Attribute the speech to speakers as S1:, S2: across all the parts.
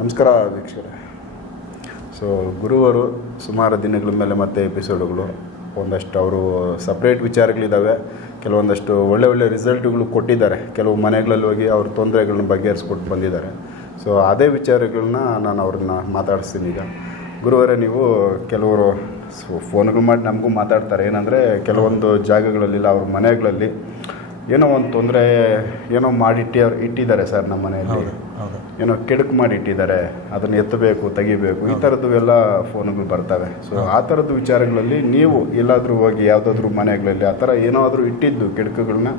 S1: ನಮಸ್ಕಾರ ವೀಕ್ಷಕರೇ. ಸೊ ಗುರುವರು ಸುಮಾರು ದಿನಗಳ ಮೇಲೆ ಮತ್ತೆ ಎಪಿಸೋಡ್ಗಳು ಒಂದಷ್ಟು ಅವರು ಸಪ್ರೇಟ್ ವಿಚಾರಗಳಿದ್ದಾವೆ ಕೆಲವೊಂದಷ್ಟು ಒಳ್ಳೆ ಒಳ್ಳೆ ರಿಸಲ್ಟ್ಗಳು ಕೊಟ್ಟಿದ್ದಾರೆ, ಕೆಲವು ಮನೆಗಳಲ್ಲಿ ಹೋಗಿ ಅವ್ರ ತೊಂದರೆಗಳನ್ನ ಬಗೆಹರಿಸ್ಕೊಟ್ಟು ಬಂದಿದ್ದಾರೆ. ಸೊ ಅದೇ ವಿಚಾರಗಳನ್ನ ನಾನು ಅವ್ರನ್ನ ಮಾತಾಡಿಸ್ತೀನಿ ಈಗ. ಗುರುವರೇ ನೀವು ಕೆಲವರು ಫೋನ್ಗಳು ಮಾಡಿ ನಮಗೂ ಮಾತಾಡ್ತಾರೆ. ಏನಂದರೆ, ಕೆಲವೊಂದು ಜಾಗಗಳಲ್ಲಿ ಇಲ್ಲ ಅವ್ರ ಮನೆಗಳಲ್ಲಿ ಏನೋ ಒಂದು ತೊಂದರೆ ಏನೋ ಮಾಡಿಟ್ಟಿ ಅವ್ರು ಇಟ್ಟಿದ್ದಾರೆ ಸರ್ ನಮ್ಮ ಮನೆಯಲ್ಲಿ. ಏನೋ ಕೆಡುಕು ಮಾಡಿ ಇಟ್ಟಿದ್ದಾರೆ ಅದನ್ನು ಎತ್ತಬೇಕು ತೆಗಿಬೇಕು ಈ ಥರದ್ದು ಎಲ್ಲ ಫೋನ್ಗಳು ಬರ್ತವೆ. ಸೊ ಆ ಥರದ್ದು ವಿಚಾರಗಳಲ್ಲಿ ನೀವು ಎಲ್ಲಾದರೂ ಹೋಗಿ ಯಾವುದಾದ್ರೂ ಮನೆಗಳಲ್ಲಿ ಆ ಥರ ಏನಾದರೂ ಇಟ್ಟಿದ್ದು ಕೆಡುಕುಗಳನ್ನ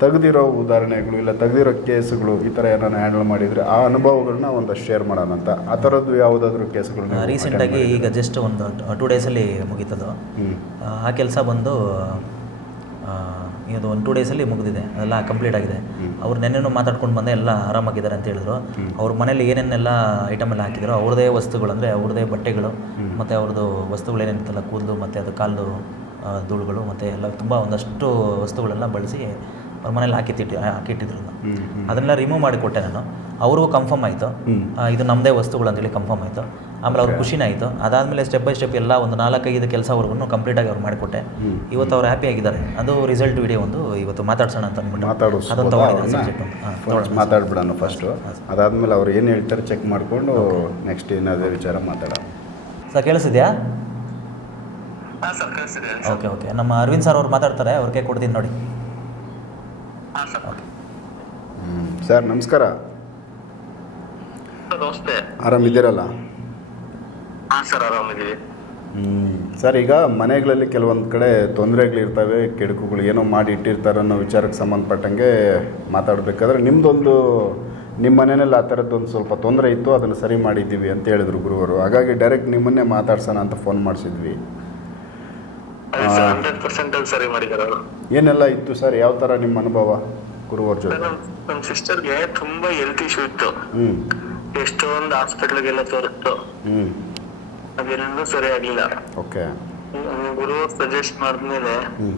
S1: ತೆಗೆದಿರೋ ಉದಾಹರಣೆಗಳು ಇಲ್ಲ ತೆಗೆದಿರೋ ಕೇಸುಗಳು ಈ ಥರ ಏನಾರು ಹ್ಯಾಂಡಲ್ ಮಾಡಿದರೆ ಆ ಅನುಭವಗಳನ್ನ ಒಂದಷ್ಟು ಶೇರ್ ಮಾಡೋಣ ಅಂತ. ಆ ಥರದ್ದು ಯಾವುದಾದ್ರೂ ಕೇಸುಗಳನ್ನ
S2: ರೀಸೆಂಟಾಗಿ ಈಗ ಜಸ್ಟ್ ಒಂದು ಟೂ ಡೇಸಲ್ಲಿ ಮುಗೀತದು. ಆ, ಕೆಲಸ ಬಂದು ಇದು ಒಂದು ಟೂ ಡೇಸಲ್ಲಿ ಮುಗಿದಿದೆ. ಅದೆಲ್ಲ ಕಂಪ್ಲೀಟ್ ಆಗಿದೆ. ಅವ್ರು ನೆನ್ನೆನೂ ಮಾತಾಡ್ಕೊಂಡು ಬಂದೆ ಎಲ್ಲ ಆರಾಮಾಗಿದ್ದಾರೆ ಅಂತ ಹೇಳಿದ್ರು. ಅವ್ರ ಮನೇಲಿ ಏನೇನೆಲ್ಲ ಐಟಮ್ ಎಲ್ಲ ಹಾಕಿದ್ರು ಅವ್ರದ್ದೇ ವಸ್ತುಗಳು ಅಂದರೆ ಅವ್ರದ್ದೇ ಬಟ್ಟೆಗಳು ಮತ್ತು ಅವ್ರದ್ದು ವಸ್ತುಗಳು ಏನೇನಿತ್ತಲ್ಲ ಕೂದಲು ಮತ್ತು ಅದು ಕಾಲು ಧೂಳುಗಳು ಮತ್ತು ಎಲ್ಲ ತುಂಬ ಒಂದಷ್ಟು ವಸ್ತುಗಳೆಲ್ಲ ಬಳಸಿ ಅವ್ರ ಮನೇಲಿ ಹಾಕಿತ್ತಿಟ್ಟು ಹಾಕಿಟ್ಟಿದ್ರು. ಅದನ್ನೆಲ್ಲ ರಿಮೂವ್ ಮಾಡಿ ಕೊಟ್ಟೆ ನಾನು. ಅವ್ರಿಗೂ ಕನ್ಫರ್ಮ್ ಆಯಿತು. ಇದು ನಮ್ಮದೇ ವಸ್ತುಗಳು ಅಂತೇಳಿ ಕನ್ಫರ್ಮ್ ಆಯಿತು. ಆಮೇಲೆ ಅವ್ರ ಖುಷಿನ ಆಯಿತು. ಅದಾದಮೇಲೆ ಸ್ಟೆಪ್ ಬೈ ಸ್ಟೆಪ್ ಎಲ್ಲ ಒಂದು ನಾಲ್ಕೈದು ಕೆಲಸವರೆಗೂ ಕಂಪ್ಲೀಟಾಗಿ ಅವ್ರು ಮಾಡಿಕೊಟ್ಟೆ. ಇವತ್ತು ಅವ್ರು ಹ್ಯಾಪಿ ಆಗಿದ್ದಾರೆ. ಅದು ರಿಸಲ್ಟ್ ವಿಡಿಯೋ ಒಂದು ಇವತ್ತು ಮಾತಾಡ್ಸೋಣ ಅಂತ ಅಂದ್ಬಿಟ್ಟು. ಅದನ್ನು ತೊಗೊಂಡಿದ್ದೀನಿ? ಸಬ್ಜೆಕ್ಟ್
S1: ಮಾತಾಡ್ಬಿಡೋಣ ಫಸ್ಟು ಅದಾದಮೇಲೆ ಅವ್ರು ಏನು ಹೇಳ್ತಾರೆ ಚೆಕ್ ಮಾಡಿಕೊಂಡು ನೆಕ್ಸ್ಟ್ ಏನಾದರೂ ವಿಚಾರ ಮಾತಾಡೋಣ.
S2: ಸರ್ ಕೇಳಿಸಿದ್ಯಾ
S3: ಹಾಂ ಸರ್ ಕಳಿಸಿದೆ
S2: ಓಕೆ ಓಕೆ ನಮ್ಮ ಅರವಿಂದ್ ಸರ್ ಅವ್ರು ಮಾತಾಡ್ತಾರೆ. ಅವ್ರಿಗೆ ಕೊಡ್ತೀನಿ ನೋಡಿ.
S3: ಹಾಂ ಸರ್
S1: ನಮಸ್ಕಾರ.
S3: ನಮಸ್ತೆ.
S1: ಆರಾಮಿದ್ದೀರಲ್ಲ
S3: ಹಾಂ ಸರ್ ಆರಾಮಿದ್ದೀವಿ.
S1: ಸರ್ ಈಗ ಮನೆಗಳಲ್ಲಿ ಕೆಲವೊಂದು ಕಡೆ ತೊಂದರೆಗಳಿರ್ತವೆ ಕೆಡುಕುಗಳು ಏನೋ ಮಾಡಿ ಇಟ್ಟಿರ್ತಾರೆ ಅನ್ನೋ ವಿಚಾರಕ್ಕೆ ಸಂಬಂಧಪಟ್ಟಂಗೆ ಮಾತಾಡಬೇಕಾದ್ರೆ ನಿಮ್ಮದೊಂದು ನಿಮ್ಮ ಮನೆಯಲ್ಲಿ ಆ ಥರದ್ದೊಂದು ಸ್ವಲ್ಪ ತೊಂದರೆ ಇತ್ತು ಅದನ್ನು ಸರಿ ಮಾಡಿದ್ದೀವಿ ಅಂತ ಹೇಳಿದ್ರು ಗುರುವರು. ಹಾಗಾಗಿ ಡೈರೆಕ್ಟ್ ನಿಮ್ಮನ್ನೇ ಮಾತಾಡ್ಸೋಣ ಅಂತ ಫೋನ್ ಮಾಡಿಸಿದ್ವಿ. ಏನೆಲ್ಲ ಇತ್ತು ಸರ್? ಯಾವ ಥರ ನಿಮ್ಮ ಅನುಭವ? ಗುರುವರ
S3: ಸರ್
S1: ಜೊತೆ
S3: ನಮ್ಮ ಸಿಸ್ಟರ್ಗೆ ತುಂಬಾ ಹೆಲ್ತ್ ಇಶ್ಯೂ ಇತ್ತು. ಎಷ್ಟೊಂದು ಹಾಸ್ಪಿಟ್ಲಿಗೆಲ್ಲ ತೋರಿಸ್ತು.
S1: ಹ್ಮ್.
S3: ಅದೆಲ್ಲೂ ಸರಿ ಆಗ್ಲಿಲ್ಲ.
S1: ಓಕೆ.
S3: ಹ್ಮ್, ಗುರು ಸಜೆಸ್ಟ್ ಮಾಡಿದ್ಮೇಲೆ
S1: ಹ್ಞೂ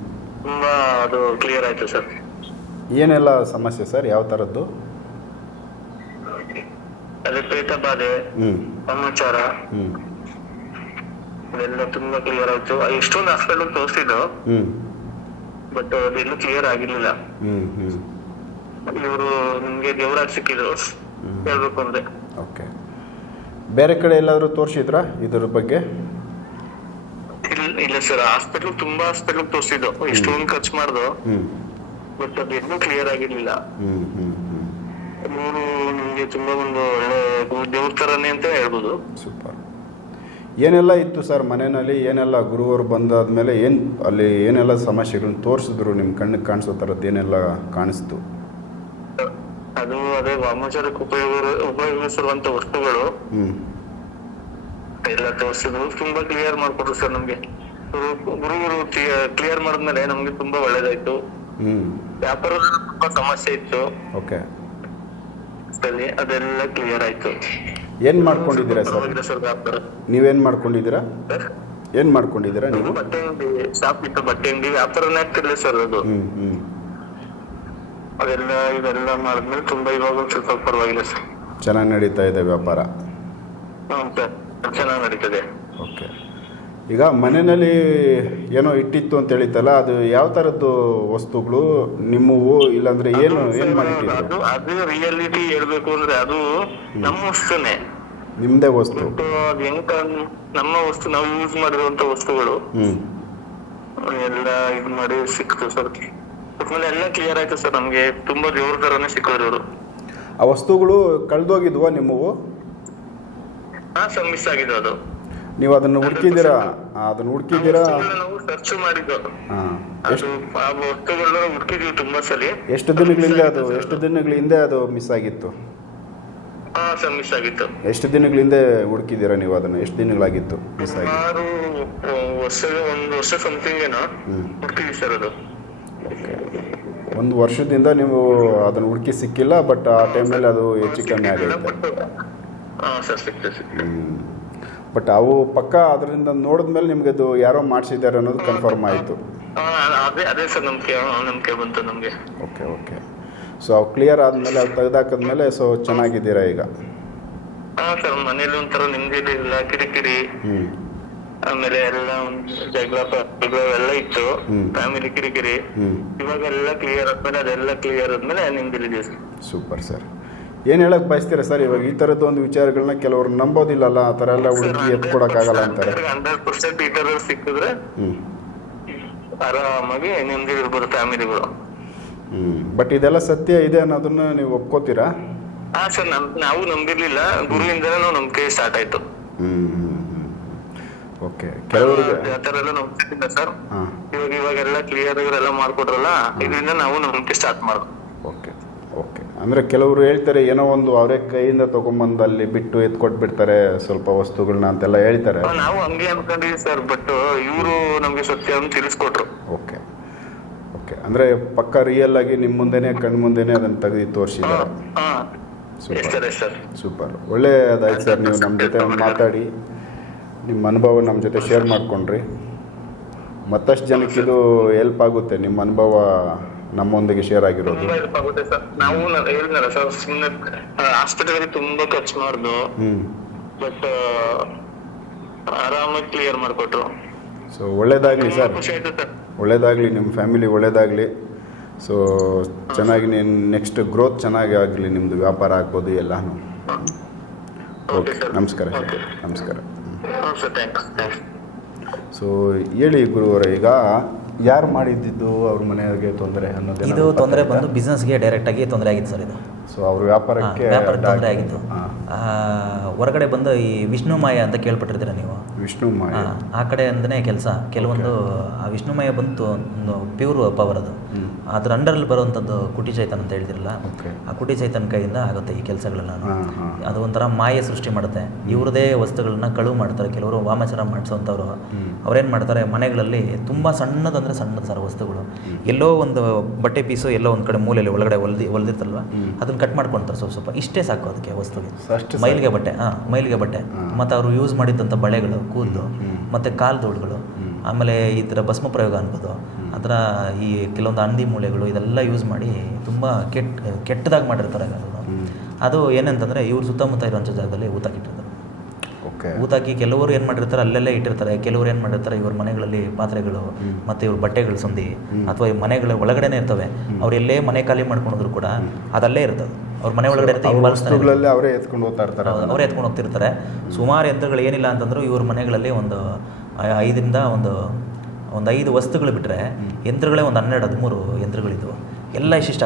S3: ತುಂಬಾ ಅದು ಕ್ಲಿಯರ್ ಆಯ್ತು ಸರ್.
S1: ಏನೆಲ್ಲ ಸಮಸ್ಯೆ ಸರ್? ಯಾವ ತರದ್ದು
S3: ಅದೇ ಪೇಟ ಬಾಧೆ
S1: ಹ್ಮ್.
S3: ಸಮಾಚಾರ
S1: ಹ್ಮ್.
S3: ಅದೆಲ್ಲ ತುಂಬಾ ಕ್ಲಿಯರ್ ಆಯ್ತು. ಎಷ್ಟೊಂದು ಹಾಸ್ಪಿಟಲ್ ತೋರಿಸಿದ್ದು
S1: ಹ್ಮ್.
S3: But ಅದೆಲ್ಲೂ clear ಆಗಿರ್ಲಿಲ್ಲ.
S1: ಹ್ಮ್ ಹ್ಞೂ
S3: ಇವರು ನಿಮ್ಗೆ ದೇವರಾಜ್ ಸಿಕ್ಕಿದ್ರು. ಹೇಳ್ಬೇಕು ಅಂದ್ರೆ.
S1: ಓಕೆ. ಬೇರೆ ಕಡೆ ಎಲ್ಲಾದರೂ ತೋರಿಸಿದ್ರಾ ಇದ್ರ ಬಗ್ಗೆ?
S3: ಇಲ್ಲ ಇಲ್ಲ ಸರ್ ಹಾಸ್ಪಿಟಲ್ ತುಂಬಾ ಹಾಸ್ಪಿಟಲ್ ತೋರಿಸಿದ್ದು. ಇಷ್ಟೊಂದು ಖರ್ಚು ಮಾಡ್ದು. But ಅದೆಲ್ಲೂ clear ಆಗಿರ್ಲಿಲ್ಲ. ಮೂರು ನಿಮ್ಗೆ ತುಂಬಾ ಒಂದು ಒಳ್ಳೆ ದೇವ್ರ ತರನೇ ಅಂತ ಹೇಳ್ಬೋದು.
S1: ಸೂಪರ್. ಏನೆಲ್ಲ ಇತ್ತು ಸರ್ ಮನೆಯಲ್ಲಿ? ಏನೆಲ್ಲ ಗುರುವರು ಬಂದಾದ್ಮೇಲೆ ಏನು ಅಲ್ಲಿ ಏನೆಲ್ಲ ಸಮಸ್ಯೆಗಳನ್ನ ತೋರಿಸಿದ್ರು ನಿಮ್ಮ ಕಣ್ಣಿಗೆ ಕಾಣಿಸೋ ಥರದ್ದು ಏನೆಲ್ಲ ಕಾಣಿಸ್ತು?
S3: ಅದು ಅದೇ ವಾಮಾಚಾರಕ್ಕೆ ಉಪಯೋಗ ಉಪಯೋಗಿಸಿರುವಂತ ವಸ್ತುಗಳು. ಎಲ್ಲ ತೋರಿಸಿದ್ರು. ತುಂಬಾ ಕ್ಲಿಯರ್ ಮಾಡ್ಕೊಟ್ರು ಸರ್ ನಮ್ಗೆ. ಗುರು- ಗುರುಗಳು ಕ್ಲಿಯರ್ ಮಾಡಿದ್ಮೇಲೆ ನಮ್ಗೆ ತುಂಬಾ ಒಳ್ಳೇದಾಯ್ತು. ವ್ಯಾಪಾರ ತುಂಬಾ ಸಮಸ್ಯೆ ಇತ್ತು.
S1: ಓಕೆ.
S3: ಸರಿ ಅದೆಲ್ಲ ಕ್ಲಿಯರ್ ಆಯ್ತು.
S1: ಏನ್ ಮಾಡ್ಕೊಂಡಿದ್ದೀರಾ ಸರ್? ನೀವೇನ್ ಮಾಡ್ಕೊಂಡಿದ್ದೀರಾ?
S3: ಏನ್
S1: ಏನು ಮಾಡ್ಕೊಂಡಿದ್ದೀರಾ ನೀವು?
S3: ಬಟ್ಟೆ ಅಂಗಡಿ ಶಾಪ್ ಇತ್ತು ಬಟ್ಟೆ ಅಂಗಡಿ. ವ್ಯಾಪಾರನೇ ಆಗ್ತಿರ್ಲಿಲ್ಲ ಸರ್ ಅದು.
S1: ಹ್ಮ್ ಹ್ಞೂ
S3: ಅದೆಲ್ಲ ಇದೆಲ್ಲ ಮಾಡಿದ್ಮೇಲೆ ತುಂಬಾ ಇವಾಗ ಒಂದ್ ಸ್ವಲ್ಪ ಪರವಾಗಿಲ್ಲ ಸರ್.
S1: ಚೆನ್ನಾಗಿ ನಡೀತಾ ಇದೆ ವ್ಯಾಪಾರ?
S3: ಹ್ಮ್ ಸರ್ ಚೆನ್ನಾಗಿ ನಡೀತದೆ.
S1: ಓಕೆ. ಈಗ ಮನೆಯಲ್ಲಿ ಏನೋ ಇಟ್ಟಿತ್ತು ಅಂತ ಹೇಳಿತ್ತಲ್ಲ ಅದು ಯಾವ ಥರದ್ದು ವಸ್ತುಗಳು ನಿಮ್ಮವು ಇಲ್ಲಾಂದ್ರೆ ಏನು ಏನು ಮಾಡಿಟ್ಟಿದ್ರು
S3: ಅದು ಅದು ರಿಯಾಲಿಟಿ ಹೇಳ್ಬೇಕು ಅಂದ್ರೆ ಅದು ನಮ್ಮ ವಸ್ತುನೇ.
S1: ನಿಮ್ಮದೇ ವಸ್ತು.
S3: ಬಟ್ ಅದ್ ಹೆಂಗ್ ಕಾಣ್- ನಮ್ಮ ವಸ್ತು ನಾವು ಯೂಸ್ ಮಾಡಿರುವಂತ ವಸ್ತುಗಳು.
S1: ಹ್ಞೂ
S3: ಎಲ್ಲ ಇದು ಮಾಡಿ ಸಿಕ್ತು ಸರ್. ಆಮೇಲೆ ಎಲ್ಲ ಕ್ಲಿಯರ್ ಆಯ್ತು ಸರ್. ನಮ್ಗೆ ತುಂಬಾ ದೇವ್ರ ತರನೇ ಸಿಕ್ಕಿದ್ರು ಅವರು
S1: ಆ ವಸ್ತುಗಳು ಕಳೆದೋಗಿದ್ವಾ ನಿಮ್ಮವು?
S3: ಹಾ ಸರ್ ಮಿಸ್ ಆಗಿದೆ ಅದು.
S1: ನೀವು ಅದನ್ನ ಹುಡುಕಿದ್ದೀರಾ? ಅದನ್ನ ಹುಡುಕಿದ್ದೀರಾ?
S3: ವಸ್ತುಗಳನ್ನ ನಾವು ಸರ್ಚ್ ಮಾಡಿದ್ದು
S1: ಹಾಂ.
S3: ಅದು ಆ ವಸ್ತುಗಳನ್ನ ಹುಡುಕಿದ್ವಿ ತುಂಬಾ ಸಲಿ.
S1: ಎಷ್ಟು ದಿನಗಳಿಂದ ಅದು ಎಷ್ಟು ದಿನಗಳ ಹಿಂದೆ ಅದು ಮಿಸ್ ಆಗಿತ್ತು?
S3: ಹಾ ಸರ್ ಮಿಸ್ ಆಗಿತ್ತು.
S1: ಎಷ್ಟು ದಿನಗಳ ಹಿಂದೆ ಹುಡುಕಿದ್ದೀರಾ ನೀವು ಅದನ್ನ? ಎಷ್ಟು ದಿನಗಳಾಗಿತ್ತು ಮಿಸ್ ಆಗಿ?
S3: ವರ್ಷ ಒಂದು ವರ್ಷ ಸಮಥಿಂಗ್ ಏನೋ ಹುಡುಕಿದ್ವಿ ಸರ್ ಅದು.
S1: ಒಂದು ವರ್ಷದಿಂದ ನೀವು ಅದನ್ನು ಹುಡುಕಿ ಸಿಕ್ಕಿಲ್ಲ ಬಟ್ ಆ ಟೈಮಲ್ಲಿ ಅದು ಹೆಚ್ಚು ಕಮ್ಮಿ ಆಗೈತೆ.
S3: ಹಾ ಸರ್ ಸಿಕ್ತು ಸಿಕ್ತು.
S1: ಬಟ್ ಅವು ಪಕ್ಕ ಅದರಿಂದ ನೋಡಿದ್ಮೇಲೆ ನಿಮ್ಗೆ ಅದು ಯಾರೋ ಮಾಡಿಸಿದ್ದಾರೆ ಅನ್ನೋದು ಕನ್ಫರ್ಮ್ ಆಯಿತು.
S3: ಅದೇ ಅದೇ ಸರ್ ನಂಬಿಕೆ ನಂಬಿಕೆ ಬಂತು ನಮಗೆ.
S1: Okay okay. ಸೊ ಅವು ಕ್ಲಿಯರ್ ಆದಮೇಲೆ ಅದು ತೆಗೆದಾಕಿದ್ಮೇಲೆ ಸೊ ಚೆನ್ನಾಗಿದ್ದೀರಾ ಈಗ?
S3: ಹಾ ಸರ್ ಮನೇಲಿ ಒಂಥರ ನಿಮ್ದಿ ಇಲ್ಲ ಕಿರಿಕಿರಿ.
S1: ಹ್ಞೂ
S3: ಆಮೇಲೆ ಎಲ್ಲ ಜಗಳ ಪಗಳ ಎಲ್ಲ ಇತ್ತು.
S1: ಹ್ಮ್.
S3: ಫ್ಯಾಮಿಲಿ ಕಿರಿಕಿರಿ.
S1: ಇವಾಗ
S3: ಇವಾಗೆಲ್ಲ ಕ್ಲಿಯರ್ ಆದ್ಮೇಲೆ ಅದೆಲ್ಲ ಕ್ಲಿಯರ್ ಆದ್ಮೇಲೆ ನಿಮ್ದು ಸರ್
S1: ಸೂಪರ್ ಸರ್. ಏನು ಹೇಳಕ್ ಬಯಸ್ತೀರಾ ಸರ್? ಇವಾಗ ಈ ತರದ ಒಂದು ವಿಚಾರಗಳನ್ನ ಕೆಲವರು ನಂಬೋದಿಲ್ಲಲ್ಲ ಆ ತರ ಎಲ್ಲ ಹುಡುಗಿ ಎತ್ಕೊಡಕ್ಕಾಗಲ್ಲ ಅಂತಾರೆ.
S3: ಹಂಡ್ರೆಡ್ ಪರ್ಸೆಂಟ್ ಈ ತರ ಸಿಕ್ಕಿದ್ರೆ ಆರಾಮಾಗಿ ನಿಮ್ದು ಇರ್ಬೋದು ಫ್ಯಾಮಿಲಿಗಳು.
S1: ಹ್ಮ್. ಬಟ್ ಇದೆಲ್ಲ ಸತ್ಯ ಇದೆ ಅನ್ನೋದನ್ನ ನೀವು ಒಪ್ಕೋತೀರಾ?
S3: ಹಾ ಸರ್ ನಮ್ ನಾವು ನಂಬಿರ್ಲಿಲ್ಲ. ಗುರುವಿಂದನೇ ನಾವು ನಂಬಿಕೆ ಸ್ಟಾರ್ಟ್ ಆಯ್ತು.
S1: ಹ್ಞೂ ಓಕೆ ಕೆಲವರಿಗೆ
S3: ಆ ಥರ ಎಲ್ಲ ನಂಬಿಲ್ಲ ಸರ್.
S1: ಹಾಂ.
S3: ಇವಾಗ ಎಲ್ಲ ಕ್ಲಿಯರ್ ಎಲ್ಲ ಮಾಡ್ಕೊಟ್ರಲ್ಲ ಇದರಿಂದ ನಾವು ನಂಬಿಕೆ ಸ್ಟಾರ್ಟ್ ಮಾಡೋದು
S1: ಓಕೆ ಓಕೆ ಅಂದರೆ ಕೆಲವರು ಹೇಳ್ತಾರೆ ಏನೋ ಒಂದು ಅವರೇ ಕೈಯಿಂದ ತೊಗೊಂಬಂದು ಅಲ್ಲಿ ಬಿಟ್ಟು ಎತ್ಕೊಟ್ಬಿಡ್ತಾರೆ ಸ್ವಲ್ಪ ವಸ್ತುಗಳನ್ನ ಅಂತೆಲ್ಲ ಹೇಳ್ತಾರೆ.
S3: ನಾವು ಹಂಗೆ ಅನ್ಕೊಂಡಿದ್ವಿ ಸರ್ ಬಟ್ ಇವರು ನಮ್ಗೆ ಸತ್ಯ ಅಂತ ತಿಳಿಸ್ಕೊಟ್ರು.
S1: ಓಕೆ ಓಕೆ ಅಂದರೆ ಪಕ್ಕ ರಿಯಲ್ ಆಗಿ ನಿಮ್ಮ ಮುಂದೆನೇ ಕಣ್ಣು ಮುಂದೆನೇ ಅದನ್ನು ತೆಗೆದು ತೋರಿಸಿದ್ದಾರೆ.
S3: ಸೂಪರ್
S1: ಸೂಪರ್ ಒಳ್ಳೆಯದಾಯ್ತು ಸರ್ ನೀವು ನಮ್ಮ ಜೊತೆ ಮಾತಾಡಿ. ನಿಮ್ಮ ಅನುಭವ ನಮ್ಮ ಜೊತೆ ಶೇರ್ ಮಾಡ್ಕೊಂಡ್ರಿ. ಮತ್ತಷ್ಟು ಜನಕ್ಕೆ ಇದು ಹೆಲ್ಪ್ ಆಗುತ್ತೆ ನಿಮ್ಮ ಅನುಭವ ನಮ್ಮೊಂದಿಗೆ ಶೇರ್ ಆಗಿರೋದು.
S3: ತುಂಬಾ ಹೆಲ್ಪ್ ಆಗುತ್ತೆ ಸರ್. ನಾವು ನ- ಹೇಳಿದ್ನಲ್ಲ ಸರ್ ಸುಮ್ಮನೆ ಹಾಸ್ಪಿಟಲ್ ತುಂಬಾ ಖರ್ಚು ಮಾಡ್ದು.
S1: ಹ್ಞೂ
S3: ಬಟ್ ಆರಾಮಾಗಿ ಕ್ಲಿಯರ್ ಮಾಡ್ಕೊಟ್ರು.
S1: ಸೊ ಒಳ್ಳೇದಾಗಲಿ
S3: ತುಂಬಾ
S1: ಸರ್.
S3: ಖುಷಿ ಆಯ್ತು ಸರ್.
S1: ಒಳ್ಳೇದಾಗಲಿ ನಿಮ್ಮ ಫ್ಯಾಮಿಲಿ ಒಳ್ಳೇದಾಗ್ಲಿ. ಸೊ ಚೆನ್ನಾಗಿ ನೀನು ನೆಕ್ಸ್ಟ್ ಗ್ರೋತ್ ಚೆನ್ನಾಗಿ ಆಗಲಿ ನಿಮ್ಮದು ವ್ಯಾಪಾರ ಆಗ್ಬೋದು ಎಲ್ಲಾನು.
S3: Okay
S1: okay
S3: sir.
S1: ನಮಸ್ಕಾರ. ಸರ್
S3: ಓಕೆ
S1: ನಮಸ್ಕಾರ.
S3: ಸರ್ ಥ್ಯಾಂಕ್ಸ್ ಥ್ಯಾಂಕ್ಸ್
S1: ಸೊ ಹೇಳಿ ಅವರ ಈಗ ಯಾರು ಮಾಡಿದ್ದು ಅವ್ರ ಮನೆಯವ್ರಿಗೆ ತೊಂದರೆ ಅನ್ನೋದು
S2: ಇದು ತೊಂದರೆ ಬಂದು ಬಿಸ್ನೆಸ್ಗೆ ಡೈರೆಕ್ಟಾಗಿ ತೊಂದರೆ ಆಗಿತ್ತು ಸರ್ ಇದು.
S1: ಸೊ ಅವ್ರ ವ್ಯಾಪಾರಕ್ಕೆ
S2: ವ್ಯಾಪಾರಕ್ಕೆ ತೊಂದರೆ. ಆಗಿತ್ತು. ಹೊರಗಡೆ ಬಂದು ಈ ವಿಷ್ಣುಮಾಯ ಅಂತ ಕೇಳ್ಪಟ್ಟಿರ್ತೀರ ನೀವು?
S1: ವಿಷ್ಣು ಮಾಯ
S2: ಆ, ಕಡೆ ಅಂದನೇ ಕೆಲಸ. ಕೆಲವೊಂದು ಆ ವಿಷ್ಣುಮಯ ಬಂತು ಒಂದು ಪ್ಯೂರ್ ಪವರ್ ಅದು. ಅದ್ರ ಅಂಡರಲ್ಲಿ ಬರುವಂಥದ್ದು ಕುಟಿ ಚೈತನ್ ಅಂತ ಹೇಳ್ತಿರಲ್ಲ? ಆ ಕುಟಿ ಚೈತನ್ ಕೈಯಿಂದ ಆಗುತ್ತೆ ಈ ಕೆಲಸಗಳೆಲ್ಲ ಅದು ಒಂಥರ ಮಾಯೆ ಸೃಷ್ಟಿ ಮಾಡುತ್ತೆ. ಇವ್ರದೇ ವಸ್ತುಗಳನ್ನ ಕಳುವು ಮಾಡ್ತಾರೆ. ಕೆಲವರು ವಾಮಾಚಾರ ಮಾಡಿಸೋಂಥವ್ರು. ಅವ್ರೇನ್ ಮಾಡ್ತಾರೆ? ಮನೆಗಳಲ್ಲಿ ತುಂಬ ಸಣ್ಣದಂದ್ರೆ ಸಣ್ಣದು ಸರ್ ವಸ್ತುಗಳು. ಎಲ್ಲೋ ಒಂದು ಬಟ್ಟೆ ಪೀಸು ಎಲ್ಲೋ ಒಂದು ಕಡೆ ಮೂಲೆಯಲ್ಲಿ ಒಳಗಡೆ ಹೊಲ್ದಿ ಹೊಲ್ದಿರ್ತಲ್ವ
S1: ಹ್ಮ್.
S2: ಅದನ್ನ ಕಟ್ ಮಾಡ್ಕೊಳ್ತಾರೆ ಸ್ವಲ್ಪ ಸ್ವಲ್ಪ. ಇಷ್ಟೇ ಸಾಕು ಅದಕ್ಕೆ ವಸ್ತುಗೆ. ಮೈಲಿಗೆ ಬಟ್ಟೆ ಹಾಂ ಮೈಲಿಗೆ ಬಟ್ಟೆ.
S1: ಮತ್ತೆ
S2: ಮತ್ತು ಅವರು ಯೂಸ್ ಮಾಡಿದ್ದಂಥ ಬಳೆಗಳು ಕೂದಲು. ಮತ್ತು ಕಾಲು
S1: ದೋಡುಗಳು
S2: ಆಮೇಲೆ ಈ ಥರ ಭಸ್ಮ ಪ್ರಯೋಗ ಅನ್ಬೋದು. ಆ ಥರ ಈ ಕೆಲವೊಂದು ಹಂದಿ ಮೂಳೆಗಳು ಇದೆಲ್ಲ ಯೂಸ್ ಮಾಡಿ ತುಂಬ ಕೆಟ್ಟ ಕೆಟ್ಟದಾಗಿ ಮಾಡಿರ್ತಾರೆ ಅದು ಏನಂತಂದರೆ ಇವ್ರ ಸುತ್ತಮುತ್ತ ಇರುವಂಥ ಜಾಗದಲ್ಲಿ ಊತಾಕಿಟ್ಟಿರ್ತಾರೆ
S1: ಓಕೆ.
S2: ಊತಾಕಿ ಕೆಲವರು ಏನು ಮಾಡಿರ್ತಾರೆ ಅಲ್ಲೆಲ್ಲೇ ಇಟ್ಟಿರ್ತಾರೆ. ಕೆಲವರು ಏನು ಮಾಡಿರ್ತಾರೆ ಇವ್ರ ಮನೆಗಳಲ್ಲಿ ಪಾತ್ರೆಗಳು. ಮತ್ತು ಇವ್ರ ಬಟ್ಟೆಗಳು ಸಂಧಿ
S1: ಹ್ಮ್.
S2: ಅಥವಾ ಮನೆಗಳ ಒಳಗಡೆನೇ ಇರ್ತವೆ. ಅವ್ರು ಎಲ್ಲೇ ಮನೆ ಖಾಲಿ ಮಾಡ್ಕೊಂಡ್ರು ಕೂಡ ಅದಲ್ಲೇ ಇರ್ತದೆ. ಅವ್ರ ಮನೆ ಒಳಗಡೆ ಇರುತ್ತೆ.
S1: ವಸ್ತುಗಳಲ್ಲೇ ಅವರೇ ಎತ್ಕೊಂಡು ಹೋಗ್ತಾ ಇರ್ತಾರೆ
S2: ಅವರೇ ಎತ್ಕೊಂಡು ಹೋಗ್ತಿರ್ತಾರೆ. ಸುಮಾರು ಯಂತ್ರಗಳು ಏನಿಲ್ಲ ಅಂತಂದ್ರು ಇವ್ರ ಮನೆಗಳಲ್ಲಿ ಒಂದು ಐ- ಐದರಿಂದ ಒಂದು ಒಂದು ಐದು ವಸ್ತುಗಳು ಬಿಟ್ಟರೆ ಯಂತ್ರಗಳೇ ಒಂದು ಹನ್ನೆರಡು ಹದಿಮೂರು ಯಂತ್ರಗಳಿದ್ವು. ಎಲ್ಲ ಇಷ್ಟಿಷ್ಟು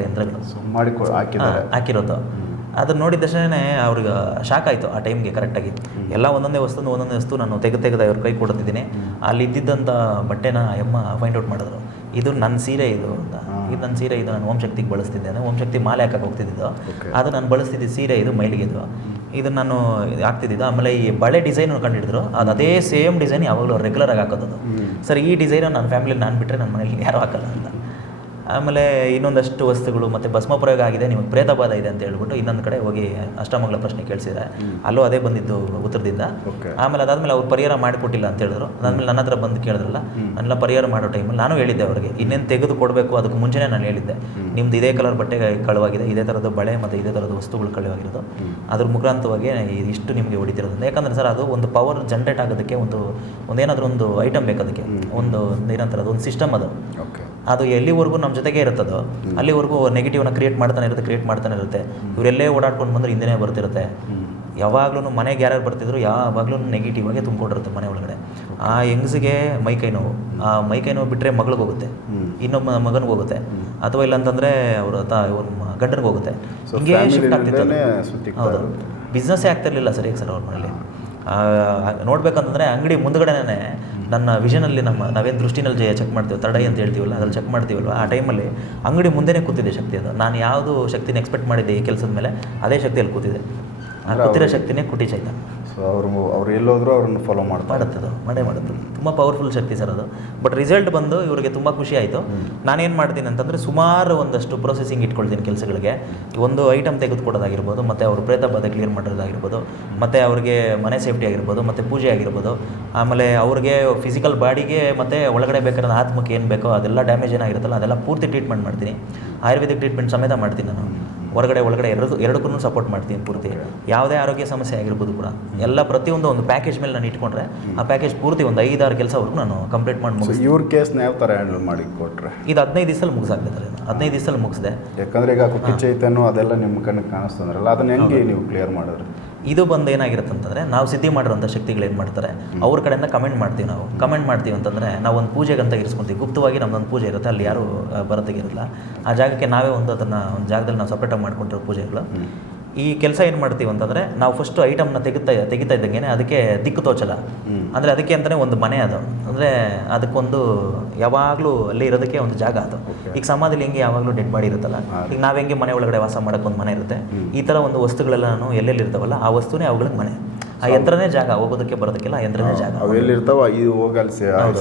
S2: ಯಂತ್ರಗಳು.
S1: ಸೊ ಮಾಡಿ ಹಾಕಿದ್ದಾರೆ.
S2: ಹಾ, ಹಾಕಿರೋದು. ಅದನ್ನ ನೋಡಿದ ತಕ್ಷಣನೇ ಅವ್ರಿಗೆ ಶಾಕ್ ಆಯಿತು ಆ ಟೈಮ್ಗೆ ಕರೆಕ್ಟಾಗಿ ಎಲ್ಲ ಒಂದೊಂದೇ ವಸ್ತು ಒಂದೊಂದೇ ವಸ್ತು ನಾನು ತೆಗೆದು ತೆಗೆದು ಅವ್ರ ಕೈ ಕೊಡ್ತಿದ್ದೀನಿ. ಅಲ್ಲಿ ಇದ್ದಿದ್ದಂಥ ಬಟ್ಟೆನ ಅಮ್ಮ ಫೈಂಡ್ ಔಟ್ ಮಾಡಿದ್ರು. ಇದು ನನ್ನ ಸೀರೆ ಇದು ಅಂತ. ಇದು ನನ್ನ ಸೀರೆ ಇದು ನಾನು ಓಂ ಶಕ್ತಿಗೆ ಬಳಸ್ತಿದ್ದೇನೆ. ಓಂ ಶಕ್ತಿ ಮಾಲೆ ಹಾಕಕ್ಕೆ ಹೋಗ್ತಿದ್ದು. ಅದು ನಾನು ಬಳಸ್ತಿದ್ದ ಸೀರೆ ಇದು ಮೈಲಿಗೆದು ಇದು. ನಾನು ಹಾಕ್ತಿದ್ದಿದ್ದು. ಆಮೇಲೆ ಈ ಬಳೆ ಡಿಸೈನ್ ಕಂಡಿಡಿದ್ರು. ಅದು ಅದೇ ಸೇಮ್ ಡಿಸೈನ್ ಯಾವಾಗಲೂ ರೆಗ್ಯುಲರ್ ಆಗಿ ಹಾಕೋದು ಸರ್ ಈ ಡಿಸೈನ್ ನನ್ನ ಫ್ಯಾಮಿಲಿ ನಾನು ಬಿಟ್ಟರೆ ನನ್ನ ಮನೇಲಿ ಯಾರೂ ಹಾಕಲ್ಲ ಅಂತ. ಆಮೇಲೆ ಇನ್ನೊಂದಷ್ಟು ವಸ್ತುಗಳು ಮತ್ತು ಭಸ್ಮ ಪ್ರಯೋಗ ಆಗಿದೆ ನಿಮಗೆ ಪ್ರೇತಬಾಧ ಇದೆ ಅಂತ ಹೇಳ್ಬಿಟ್ಟು ಇನ್ನೊಂದು ಕಡೆ ಹೋಗಿ ಅಷ್ಟಮಂಗಲ ಪ್ರಶ್ನೆ ಕೇಳಿಸಿದ್ರೆ ಅಲ್ಲೂ ಅದೇ ಬಂದಿದ್ದು ಉತ್ತರದಿಂದ. ಆಮೇಲೆ ಅದಾದ್ಮೇಲೆ ಅವ್ರು ಪರಿಹಾರ ಮಾಡಿಕೊಟ್ಟಿಲ್ಲ ಅಂತ ಹೇಳಿದ್ರು. ಅದಾದ್ಮೇಲೆ ನನ್ನ ಹತ್ರ ಬಂದು ಕೇಳಿದ್ರಲ್ಲ ನಾನೆಲ್ಲ ಪರಿಹಾರ ಮಾಡೋ ಟೈಮಲ್ಲಿ ನಾನು ಹೇಳಿದ್ದೆ ಅವರಿಗೆ ಇನ್ನೇನು ತೆಗೆದು ಕೊಡಬೇಕು ಅದಕ್ಕೆ ಮುಂಚೆನೇ ನಾನು ಹೇಳಿದ್ದೆ. ನಿಮ್ದು ಇದೇ ಕಲರ್ ಬಟ್ಟೆ ಕಳುವಾಗಿದೆ ಇದೇ ಥರದ ಬಳೆ ಮತ್ತು ಇದೇ ಥರದ ವಸ್ತುಗಳು ಕಳುವಾಗಿರೋದು. ಅದ್ರ ಮುಖಾಂತವಾಗಿ ಇಷ್ಟು ನಿಮಗೆ ಹೊಡಿತಿರೋದು ಯಾಕಂದ್ರೆ ಸರ್ ಅದು ಒಂದು ಪವರ್ ಜನ್ರೇಟ್ ಆಗೋದಕ್ಕೆ ಒಂದು ಒಂದೇನಾದರೂ ಒಂದು ಐಟಮ್ ಬೇಕು ಅದಕ್ಕೆ. ಒಂದು ಏನಂತಾರೆ ಅದು ಒಂದು ಸಿಸ್ಟಮ್ ಅದು.
S1: ಓಕೆ
S2: ಅದು ಎಲ್ಲಿವರೆಗೂ ನಮ್ಮ ಜೊತೆಗೆ ಇರುತ್ತದೋ ಅಲ್ಲಿವರೆಗೂ ನೆಗೆಟಿವ್ನ ಕ್ರಿಯೇಟ್ ಮಾಡ್ತಾನೆ ಇರುತ್ತೆ ಕ್ರಿಯೇಟ್ ಮಾಡ್ತಾನೆ ಇರುತ್ತೆ. ಇವರೆಲ್ಲೇ ಓಡಾಡ್ಕೊಂಡು ಬಂದ್ರೆ ಹಿಂದೆನೇ ಬರ್ತಿರುತ್ತೆ. ಯಾವಾಗಲೂ ಮನೆಗೆ ಯಾರ್ಯಾರು ಬರ್ತಿದ್ರು ಯಾವಾಗಲೂ ನೆಗೆಟಿವ್ ಆಗಿ ತುಂಬಿಕೊಂಡಿರುತ್ತೆ ಮನೆ ಒಳಗಡೆ. ಆ ಹೆಂಗ್ಸಿಗೆ ಮೈಕೈ ನೋವು ಆ ಮೈಕೈ ನೋವು ಬಿಟ್ಟರೆ ಮಗಳಿಗೆ ಹೋಗುತ್ತೆ. ಇನ್ನೊಬ್ಬ ಮಗನಿಗೆ ಹೋಗುತ್ತೆ. ಅಥವಾ ಇಲ್ಲಾಂತಂದರೆ ಅವ್ರ ಗಂಡನಿಗೆ ಹೋಗುತ್ತೆ. ಹಿಂಗೆ ಶಿಫ್ಟ್ ಆಗ್ತಿತ್ತು ಹೌದು. ಬಿಸ್ನೆಸ್ಸೇ ಆಗ್ತಿರ್ಲಿಲ್ಲ ಸರಿಯಾಗಿ ಸರ್ ಅವ್ರ ಮನೇಲಿ. ನೋಡ್ಬೇಕಂತಂದರೆ ಅಂಗಡಿ ಮುಂದ್ಗಡೆನೇ ನನ್ನ ವಿಷನಲ್ಲಿ ನಮ್ಮ ನಾವೇನು ದೃಷ್ಟಿನಲ್ಲಿ ಚೆಕ್ ಮಾಡ್ತೀವಿ ತಡೈ ಅಂತ ಹೇಳ್ತೀವಲ್ಲ ಅದ್ರಲ್ಲಿ ಚೆಕ್ ಮಾಡ್ತೀವಲ್ವ? ಆ ಟೈಮಲ್ಲಿ ಅಂಗಡಿ ಮುಂದೆನೇ ಕೂತಿದೆ ಶಕ್ತಿ ಅದು. ನಾನು ಯಾವುದು ಶಕ್ತಿನ ಎಕ್ಸ್ಪೆಕ್ಟ್ ಮಾಡಿದ್ದೆ ಈ ಕೆಲಸದ ಮೇಲೆ ಅದೇ ಶಕ್ತಿಯಲ್ಲಿ ಕೂತಿದೆ. ಆ ಕೂತಿರೋ ಶಕ್ತಿನೇ ಕುಟಿ ಚೈತ
S1: ಸೊ ಅವರು ಅವ್ರು ಎಲ್ಲೋದ್ರು ಅವ್ರನ್ನ ಫಾಲೋ ಮಾಡ್ತಾರೆ.
S2: ಮಾಡುತ್ತೆ ಅದು. ಮಾಡೇ ಮಾಡುತ್ತೆ. ತುಂಬ ಪವರ್ಫುಲ್ ಶಕ್ತಿ ಸರ್ ಅದು. ಬಟ್ ರಿಸಲ್ಟ್ ಬಂದು ಇವರಿಗೆ ತುಂಬ ಖುಷಿ ಆಯಿತು. ನಾನೇನು ಮಾಡ್ತೀನಿ ಅಂತಂದರೆ ಸುಮಾರು ಒಂದಷ್ಟು ಪ್ರೊಸೆಸಿಂಗ್ ಇಟ್ಕೊಳ್ತೀನಿ ಕೆಲಸಗಳಿಗೆ. ಒಂದು ಐಟಮ್ ತೆಗೆದುಕೊಡೋದಾಗಿರ್ಬೋದು ಮತ್ತು ಅವರು ಪ್ರೇತ ಬಾಧೆ ಕ್ಲಿಯರ್ ಮಾಡೋದಾಗಿರ್ಬೋದು ಮತ್ತು ಅವ್ರಿಗೆ ಮನೆ ಸೇಫ್ಟಿ ಆಗಿರ್ಬೋದು ಮತ್ತು ಪೂಜೆ ಆಗಿರ್ಬೋದು ಆಮೇಲೆ ಅವ್ರಿಗೆ ಫಿಸಿಕಲ್ ಬಾಡಿಗೆ ಮತ್ತು ಒಳಗಡೆ ಬೇಕಾದ ಆತ್ಮಕ್ಕೆ ಏನು ಬೇಕೋ ಅದೆಲ್ಲ ಡ್ಯಾಮೇಜ್ ಏನಾಗಿರುತ್ತಲ್ಲ ಅದೆಲ್ಲ ಪೂರ್ತಿ ಟ್ರೀಟ್ಮೆಂಟ್ ಮಾಡ್ತೀನಿ. ಆಯುರ್ವೇದಿಕ್ ಟ್ರೀಟ್ಮೆಂಟ್ ಸಮೇತ ಮಾಡ್ತೀನಿ ನಾನು. ಹೊರಗಡೆ ಒಳಗಡೆ ಎರಡು ಎರಡಕ್ಕೂ ಸಪೋರ್ಟ್ ಮಾಡ್ತೀನಿ ಪೂರ್ತಿ. ಯಾವುದೇ ಆರೋಗ್ಯ ಸಮಸ್ಯೆ ಆಗಿರ್ಬೋದು ಕೂಡ. ಎಲ್ಲ ಪ್ರತಿಯೊಂದು ಒಂದು ಪ್ಯಾಕೇಜ್ ಮೇಲೆ ನಾನು ಇಟ್ಕೊಂಡ್ರೆ ಆ ಪ್ಯಾಕೇಜ್ ಪೂರ್ತಿ ಒಂದು ಐದಾರು ಕೆಲಸವರೆಗೂ ನಾನು ಕಂಪ್ಲೀಟ್ ಮಾಡಿ ಮುಗಿಸಿ
S1: ಇವ್ರ ಕೇಸ್ನ ಯಾವ ಥರ ಹ್ಯಾಂಡಲ್ ಮಾಡಿ ಕೊಟ್ಟರೆ
S2: ಇದು ಹದಿನೈದು ದಿವಸದಲ್ಲಿ ಮುಗಿಸಾಕ್ತಾರೆ ಹದಿನೈದು ದಿವಸದಲ್ಲಿ ಮುಗಿಸಿದೆ.
S1: ಯಾಕಂದ್ರೆ ಈಗ ಕುಕ್ಕಿ ಚೈತನ್ಯ ಅದೆಲ್ಲ ನಿಮ್ಮ ಕಣ್ಣಿಗೆ ಕಾಣಿಸ್ತಂದ್ರಲ್ಲ ಅದನ್ನ ಹೆಂಗೆ ನೀವು ಕ್ಲಿಯರ್ ಮಾಡಿದ್ರಿ?
S2: ಇದು ಬಂದು ಏನಾಗಿರುತ್ತೆ ಅಂತಂದರೆ ನಾವು ಸಿದ್ಧಿ ಮಾಡಿರೋಂಥ ಶಕ್ತಿಗಳು ಏನು ಮಾಡ್ತಾರೆ? ಅವ್ರ ಕಡೆಯಿಂದ ಕಮೆಂಟ್ ಮಾಡ್ತೀವಿ ನಾವು. ಕಮೆಂಟ್ ಮಾಡ್ತೀವಿ ಅಂತಂದರೆ ನಾವು ಒಂದು ಪೂಜೆಗಂತ ಇರಿಸ್ಕೊಂತೀವಿ. ಗುಪ್ತವಾಗಿ ನಮ್ಮದೊಂದು ಪೂಜೆ ಇರುತ್ತೆ ಅಲ್ಲಿ ಯಾರು ಬರೋದಕ್ಕಿರಲ್ಲ. ಆ ಜಾಗಕ್ಕೆ ನಾವೇ ಒಂದು ಅದನ್ನು ಒಂದು ಜಾಗದಲ್ಲಿ ನಾವು ಸಪ್ರೇಟಾಗಿ ಮಾಡಿಕೊಂಡಿರೋ ಪೂಜೆಗಳು. ಈ ಕೆಲಸ ಏನು ಮಾಡ್ತೀವಿ ಅಂತಂದರೆ ನಾವು ಫಸ್ಟು ಐಟಮ್ನ ತೆಗಿತಾ ತೆಗಿತಾ ಇದ್ದಂಗೆ ಅದಕ್ಕೆ ದಿಕ್ಕು ತೋಚಲ್ಲ. ಅಂದರೆ ಅದಕ್ಕೆ ಅಂತಲೇ ಒಂದು ಮನೆ ಅದು. ಅಂದರೆ ಅದಕ್ಕೊಂದು ಯಾವಾಗಲೂ ಅಲ್ಲಿ ಇರೋದಕ್ಕೆ ಒಂದು ಜಾಗ ಅದು. ಈಗ ಸಮಾಧಿಲಿ ಹೆಂಗೆ ಯಾವಾಗಲೂ ಡೆಡ್ ಬಾಡಿ ಇರುತ್ತಲ್ಲ ಈಗ ನಾವು ಹೆಂಗೆ ಮನೆ ಒಳಗಡೆ ವಾಸ ಮಾಡೋಕ್ಕೊಂದು ಒಂದು ಮನೆ ಇರುತ್ತೆ ಈ ಥರ ಒಂದು ವಸ್ತುಗಳೆಲ್ಲ ನಾನು ಎಲ್ಲೆಲ್ಲಿ ಇರ್ತಾವಲ್ಲ ಆ ವಸ್ತುನೇ ಅವುಗಳಿಗೆ ಮನೆ. ಆ ಯಂತ್ರನೇ ಜಾಗ ಹೋಗೋದಕ್ಕೆ ಬರೋದಕ್ಕೆಲ್ಲ ಆ ಯಂತ್ರನೇ ಜಾಗ.
S1: ಅವು ಎಲ್ಲಿರ್ತಾವ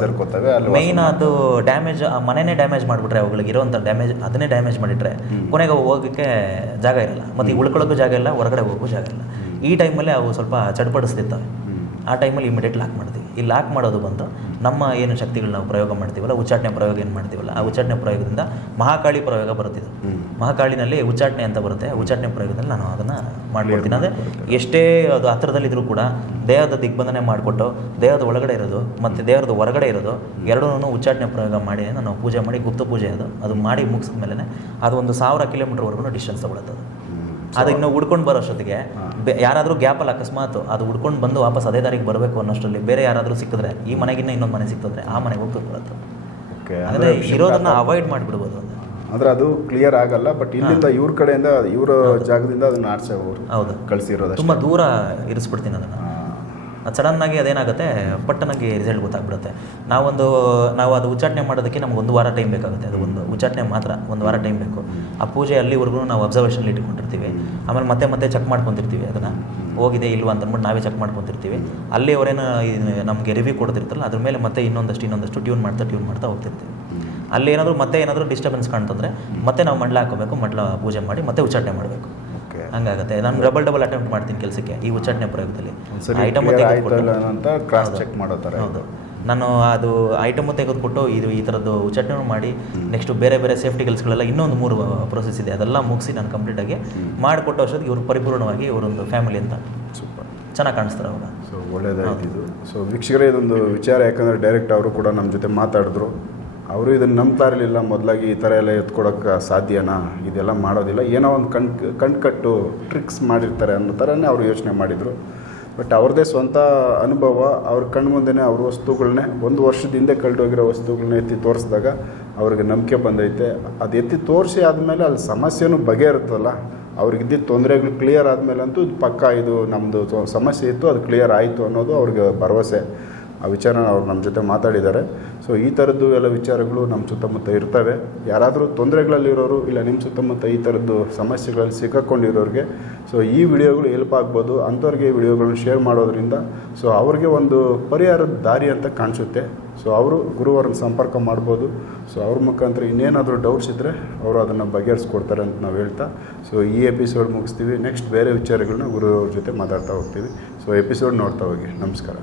S1: ಸೇರ್ಕೋತವೆ ಅಲ್ಲಿ
S2: ಮೈನ್ ಅದು ಡ್ಯಾಮೇಜ್ ಆ ಮನೆನೇ ಡ್ಯಾಮೇಜ್ ಮಾಡಿಬಿಟ್ರೆ ಅವುಗಳಿಗೆ ಇರೋವಂಥ ಡ್ಯಾಮೇಜ್ ಅದನ್ನೇ ಡ್ಯಾಮೇಜ್ ಮಾಡಿಟ್ರೆ ಕೊನೆಗೆ ಅವು ಹೋಗೋಕ್ಕೆ ಜಾಗ ಇರಲ್ಲ. ಮತ್ತು ಉಳ್ಕೊಳ್ಳೋಕ್ಕೂ ಜಾಗ ಇಲ್ಲ ಹೊರಗಡೆ ಹೋಗೋಕ್ಕೂ ಜಾಗ ಇಲ್ಲ. ಈ ಟೈಮಲ್ಲೇ ಅವು ಸ್ವಲ್ಪ ಚಡ್ಪಡಿಸ್ತಿರ್ತವೆ. ಆ ಟೈಮಲ್ಲಿ ಇಮಿಡಿಯೇಟ್ ಲಾಕ್ ಮಾಡ್ತೀವಿ. ಈ ಲಾಕ್ ಮಾಡೋದು ಬಂದು ನಮ್ಮ ಏನು ಶಕ್ತಿಗಳು ನಾವು ಪ್ರಯೋಗ ಮಾಡ್ತೀವಲ್ಲ ಉಚ್ಚಾಟನೆ ಪ್ರಯೋಗ ಏನು ಮಾಡ್ತೀವಲ್ಲ ಆ ಉಚ್ಚಾಟನೆ ಪ್ರಯೋಗದಿಂದ ಮಹಾಕಾಳಿ ಪ್ರಯೋಗ
S1: ಬರುತ್ತಿದೆ.
S2: ಮಹಾಕಾಳಿನಲ್ಲಿ ಉಚ್ಚಾಟನೆ ಅಂತ ಬರುತ್ತೆ ಉಚ್ಚಾಟನೆ ಪ್ರಯೋಗದಲ್ಲಿ ನಾನು ಅದನ್ನು ಮಾಡ್ಕೊಳ್ತೀನಿ ಅಂದರೆ ಎಷ್ಟೇ ಅದು ಹತ್ತಿರದಲ್ಲಿದ್ದರೂ ಕೂಡ ದೇಹದ ದಿಗ್ಬಂಧನೆ ಮಾಡಿಕೊಟ್ಟು ದೇಹದ ಒಳಗಡೆ ಇರೋದು ಮತ್ತು ದೇಹದ ಹೊರಗಡೆ ಇರೋದು ಎರಡೂ ಉಚ್ಚಾಟನೆ ಪ್ರಯೋಗ ಮಾಡಿ ನಾನು ಪೂಜೆ ಮಾಡಿ ಗುಪ್ತ ಪೂಜೆ ಅದು ಅದು ಮಾಡಿ ಮುಗಿಸಿದ ಮೇಲೆ ಅದು ಒಂದು ಸಾವಿರ ಕಿಲೋಮೀಟರ್ವರೆಗೂ ಡಿಸ್ಟೆನ್ಸ್ ತಗೊಳುತ್ತೆ ಅದು
S1: ನಾವು
S2: ಹುಡ್ಕೊಂಡು ಇನ್ನು ಉಡ್ಕೊಂಡು ಯಾರಾದರೂ ಗ್ಯಾಪ್ ಯಾರಾದರೂ ಗ್ಯಾಪಲ್ಲಿ ಅಕಸ್ಮಾತ್ ಅದು ಉಡ್ಕೊಂಡು ಬಂದು ವಾಪಸ್ ಅದೇ ದಾರಿಗೆ ಬರಬೇಕು ಅನ್ನೋಷ್ಟರಲ್ಲಿ ಬೇರೆ ಯಾರಾದರೂ ಸಿಕ್ಕಿದ್ರೆ ಈ ಮನೆಗಿನ್ನ ಇನ್ನೊಂದು ಮನೆ ಸಿಕ್ಕಿದ್ರೆ ಆ ಮನೆಗೆ ಹೋಗಿ ಬರುತ್ತೆ
S1: ಓಕೆ
S2: ಅಂದರೆ ಇರೋದನ್ನ ಅವಾಯ್ಡ್ ಮಾಡಿಬಿಡ್ಬೋದು ಅಂತ
S1: ಅಂದ್ರೆ ಅದು ಕ್ಲಿಯರ್ ಆಗಲ್ಲ ಬಟ್ ಇಲ್ಲಿಂದ ಇವ್ರ ಕಡೆಯಿಂದ ಇವ್ರ ಜಾಗದಿಂದ ಅದನ್ನ ಆಚೆ ಅವರು
S2: ಹೌದು.
S1: ಕಳಿಸಿರೋದು
S2: ತುಂಬಾ ದೂರ ಇರಿಸ್ಬಿಡ್ತೀನಿ ಅದನ್ನು. ಅದು ಸಡನ್ನಾಗಿ ಅದೇನಾಗುತ್ತೆ, ಪಟ್ಟನಾಗಿ ರಿಸಲ್ಟ್ ಗೊತ್ತಾಗ್ಬಿಡುತ್ತೆ. ನಾವೊಂದು, ನಾವು ಅದು ಉಚ್ಚಾಟನೆ ಮಾಡೋದಕ್ಕೆ ನಮ್ಗೆ ಒಂದು ವಾರ ಟೈಮ್ ಬೇಕಾಗುತ್ತೆ. ಅದು ಒಂದು ಉಚ್ಚಾಟನೆ ಮಾತ್ರ, ಒಂದು ವಾರ ಟೈಮ್ ಬೇಕು. ಆ ಪೂಜೆ ಅಲ್ಲಿವರೆಗೂ ನಾವು ಅಬ್ಸರ್ವೇಷನ್ ಇಟ್ಕೊಂಡಿರ್ತೀವಿ. ಆಮೇಲೆ ಮತ್ತೆ ಮತ್ತೆ ಚೆಕ್ ಮಾಡ್ಕೊತಿರ್ತೀವಿ ಅದನ್ನು. ಹೋಗಿದೆ ಇಲ್ವಾ ಅಂತ ಅಂದ್ಬಿಟ್ಟು ನಾವೇ ಚೆಕ್ ಮಾಡ್ಕೊತಿರ್ತೀವಿ ಅಲ್ಲಿ ಅವರೇನು ನಮಗೆ ರಿವ್ಯೂ ಕೊಡ್ತಿರ್ತಲ್ಲ ಅದ್ರ ಮೇಲೆ ಮತ್ತೆ ಇನ್ನೊಂದಷ್ಟು ಇನ್ನೊಂದಷ್ಟು ಟ್ಯೂನ್ ಮಾಡ್ತಾ ಟ್ಯೂನ್ ಮಾಡ್ತಾ ಹೋಗ್ತಿರ್ತೀವಿ. ಅಲ್ಲಿ ಏನಾದರೂ ಮತ್ತೆ ಏನಾದರೂ ಡಿಸ್ಟರ್ಬೆನ್ಸ್ ಕಾಣ್ತಂದ್ರೆ, ಮತ್ತೆ ನಾವು ಮಂಡಲ ಹಾಕೋಬೇಕು ಮಂಡಲ ಪೂಜೆ ಮಾಡಿ ಮತ್ತೆ ಉಚ್ಚಾಟನೆ ಮಾಡಬೇಕು. ಹಂಗಾಗುತ್ತೆ. ನಾನು ಡಬಲ್ ಡಬಲ್ ಅಟೆಂಪ್ಟ್ ಮಾಡ್ತೀನಿ ಕೆಲಸಕ್ಕೆ ಈ ಉಚ್ಚಾಟನೆ ಪ್ರಯೋಗದಲ್ಲಿ. ಐಟಮ್
S1: ಅಂತ ಕ್ರಾಸ್ ಚೆಕ್ ಮಾಡೋ ಥರ
S2: ಹೌದು. ನಾನು ಅದು ಐಟಮು ತೆಗೆದುಕೊಟ್ಟು ಇದು ಈ ಥರದ್ದು ಉಚ್ಚಾಟನೆ ಮಾಡಿ ನೆಕ್ಸ್ಟ್ ಬೇರೆ ಬೇರೆ ಸೇಫ್ಟಿ ಕೆಲಸಗಳೆಲ್ಲ ಇನ್ನೊಂದು ಮೂರು ಪ್ರೊಸೆಸ್ ಇದೆ. ಅದೆಲ್ಲ ಮುಗಿಸಿ ನಾನು ಕಂಪ್ಲೀಟಾಗಿ ಮಾಡಿಕೊಟ್ಟು ಅಷ್ಟೊತ್ತಿಗೆ ಇವರು ಪರಿಪೂರ್ಣವಾಗಿ ಇವರೊಂದು ಫ್ಯಾಮಿಲಿ ಅಂತ
S1: ಸೂಪರ್
S2: ಚೆನ್ನಾಗಿ ಕಾಣಿಸ್ತಾರೆ ಅವಾಗ.
S1: ಸೊ ಒಳ್ಳೇದಾಯ್ತು ಇದು. ಸೊ ವೀಕ್ಷಕರೇ ಇದೊಂದು ವಿಚಾರ ಯಾಕಂದರೆ ಡೈರೆಕ್ಟ್ ಅವರು ಕೂಡ ನಮ್ಮ ಜೊತೆ ಮಾತಾಡಿದ್ರು. ಅವರು ಇದನ್ನು ನಂಬ್ತಾ ಇರಲಿಲ್ಲ, ಮೊದಲಾಗಿ ಈ ಥರ ಎಲ್ಲ ಎತ್ಕೊಡೋಕ್ಕೆ ಸಾಧ್ಯನಾ? ಇದೆಲ್ಲ ಮಾಡೋದಿಲ್ಲ. ಏನೋ ಒಂದು ಕಣ್, ಕಣ್ಕಟ್ಟು ಟ್ರಿಕ್ಸ್ ಮಾಡಿರ್ತಾರೆ ಅನ್ನೋ ಥರನೇ ಅವರು ಯೋಚನೆ ಮಾಡಿದರು. ಬಟ್ ಅವ್ರದ್ದೇ ಸ್ವಂತ ಅನುಭವ, ಅವ್ರ ಕಣ್ಣು ಮುಂದೆನೇ ಅವ್ರ ವಸ್ತುಗಳನ್ನೇ ಒಂದು ವರ್ಷದ ಹಿಂದೆ ಕಳೆದೋಗಿರೋ ವಸ್ತುಗಳನ್ನ ಎತ್ತಿ ತೋರಿಸಿದಾಗ ಅವ್ರಿಗೆ ನಂಬಿಕೆ ಬಂದೈತೆ. ಅದು ಎತ್ತಿ ತೋರಿಸಿ ಆದಮೇಲೆ ಅಲ್ಲಿ ಸಮಸ್ಯೆನೂ ಬಗೆಹರುತ್ತಲ್ಲ. ಅವ್ರಿಗಿದ್ದಿದ್ದ ತೊಂದರೆಗಳು ಕ್ಲಿಯರ್ ಆದಮೇಲೆ ಅಂತೂ ಇದು ಪಕ್ಕ ಇದು ನಮ್ಮದು ಸಮಸ್ಯೆ ಇತ್ತು, ಅದು ಕ್ಲಿಯರ್ ಆಯಿತು ಅನ್ನೋದು ಅವ್ರಿಗೆ ಭರವಸೆ. ಆ ವಿಚಾರನ ಅವ್ರು ನಮ್ಮ ಜೊತೆ ಮಾತಾಡಿದ್ದಾರೆ. ಸೊ ಈ ಥರದ್ದು ಎಲ್ಲ ವಿಚಾರಗಳು ನಮ್ಮ ಸುತ್ತಮುತ್ತ ಇರ್ತವೆ. ಯಾರಾದರೂ ತೊಂದರೆಗಳಲ್ಲಿರೋರು ಇಲ್ಲ ನಿಮ್ಮ ಸುತ್ತಮುತ್ತ ಈ ಥರದ್ದು ಸಮಸ್ಯೆಗಳಲ್ಲಿ ಸಿಕ್ಕಾಕೊಂಡಿರೋರಿಗೆ ಸೊ ಈ ವಿಡಿಯೋಗಳು ಹೆಲ್ಪ್ ಆಗ್ಬೋದು. ಅಂಥವ್ರಿಗೆ ಈ ವಿಡಿಯೋಗಳನ್ನ ಶೇರ್ ಮಾಡೋದ್ರಿಂದ ಸೊ ಅವ್ರಿಗೆ ಒಂದು ಪರಿಹಾರದ ದಾರಿ ಅಂತ ಕಾಣಿಸುತ್ತೆ. ಸೊ ಅವರು ಗುರುವಾರನ ಸಂಪರ್ಕ ಮಾಡ್ಬೋದು. ಸೊ ಅವ್ರ ಮುಖಾಂತರ ಇನ್ನೇನಾದರೂ ಡೌಟ್ಸ್ ಇದ್ದರೆ ಅವರು ಅದನ್ನು ಬಗೆಹರಿಸ್ಕೊಡ್ತಾರೆ ಅಂತ ನಾವು ಹೇಳ್ತಾ ಸೊ ಈ ಎಪಿಸೋಡ್ ಮುಗಿಸ್ತೀವಿ. ನೆಕ್ಸ್ಟ್ ಬೇರೆ ವಿಚಾರಗಳನ್ನ ಗುರುವ್ರ ಜೊತೆ ಮಾತಾಡ್ತಾ ಹೋಗ್ತೀವಿ. ಸೊ ಎಪಿಸೋಡ್ ನೋಡ್ತಾ ಹೋಗಿ. ನಮಸ್ಕಾರ.